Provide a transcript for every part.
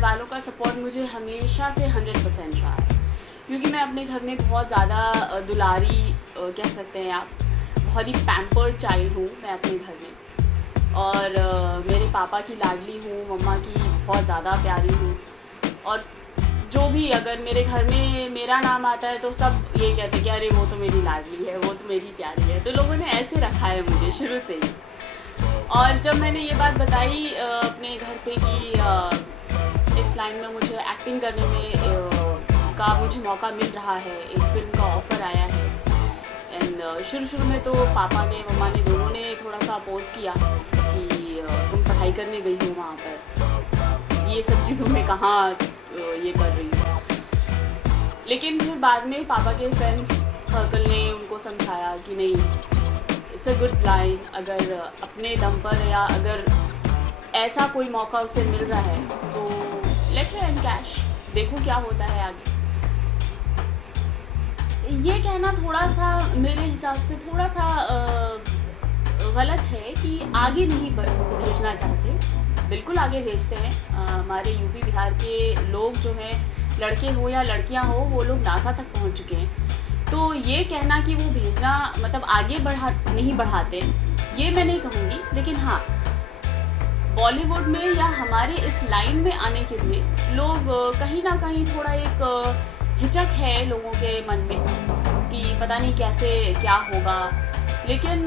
घर वालों का सपोर्ट मुझे हमेशा से 100% रहा है, क्योंकि मैं अपने घर में बहुत ज़्यादा दुलारी कह सकते हैं आप, बहुत ही पैम्पर्ड चाइल्ड हूँ मैं अपने घर में। और मेरे पापा की लाडली हूँ, मम्मा की बहुत ज़्यादा प्यारी हूँ। और जो भी अगर मेरे घर में मेरा नाम आता है तो सब ये कहते हैं कि अरे वो तो मेरी लाडली है, वो तो मेरी प्यारी है। तो लोगों ने ऐसे रखा है मुझे शुरू से ही। और जब मैंने ये बात बताई अपने घर पे कि इस लाइन में मुझे एक्टिंग करने में का मुझे मौका मिल रहा है, एक फ़िल्म का ऑफ़र आया है, एंड शुरू में तो पापा ने मम्मा ने दोनों ने थोड़ा सा अपोज़ किया कि तुम पढ़ाई करने गई हो वहाँ पर, ये सब चीज़ों में कहाँ ये कर रही हो। लेकिन फिर बाद में पापा के फ्रेंड्स सर्कल ने उनको समझाया कि नहीं, इट्स अ गुड लाइन, अगर अपने दम पर या अगर ऐसा कोई मौका उसे मिल रहा है तो लेट हिम कैश, देखो क्या होता है आगे। ये कहना थोड़ा सा मेरे हिसाब से थोड़ा सा गलत है कि आगे नहीं भेजना चाहते। बिल्कुल आगे भेजते हैं। हमारे यूपी बिहार के लोग जो हैं, लड़के हो या लड़कियां हो, वो लोग नासा तक पहुंच चुके हैं। तो ये कहना कि वो भेजना मतलब आगे नहीं बढ़ाते, ये मैं नहीं कहूँगी। लेकिन हाँ, बॉलीवुड में या हमारे इस लाइन में आने के लिए लोग कहीं ना कहीं थोड़ा एक हिचक है लोगों के मन में कि पता नहीं कैसे क्या होगा। लेकिन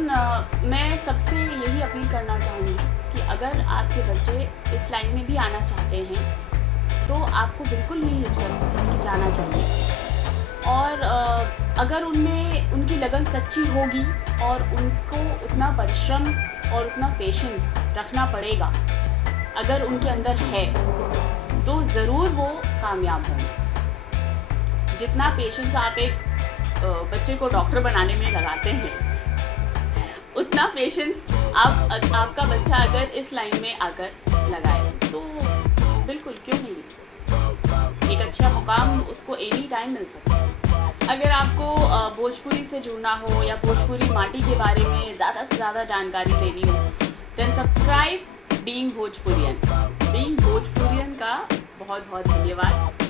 मैं सबसे यही अपील करना चाहूँगी कि अगर आपके बच्चे इस लाइन में भी आना चाहते हैं तो आपको बिल्कुल नहीं हिचकिचाना चाहिए। और अगर उनमें उनकी लगन सच्ची होगी और उनको उतना परिश्रम और उतना पेशेंस रखना पड़ेगा, अगर उनके अंदर है तो ज़रूर वो कामयाब होंगे। जितना पेशेंस आप एक बच्चे को डॉक्टर बनाने में लगाते हैं, उतना पेशेंस आपका बच्चा अगर इस लाइन में आकर लगाए तो बिल्कुल क्यों नहीं, एक अच्छा मुकाम उसको एनी टाइम मिल सकता है। अगर आपको भोजपुरी से जुड़ना हो या भोजपुरी माटी के बारे में ज़्यादा से ज़्यादा जानकारी लेनी हो, देन सब्सक्राइब बीइंग भोजपुरियन। बीइंग भोजपुरियन का बहुत बहुत धन्यवाद।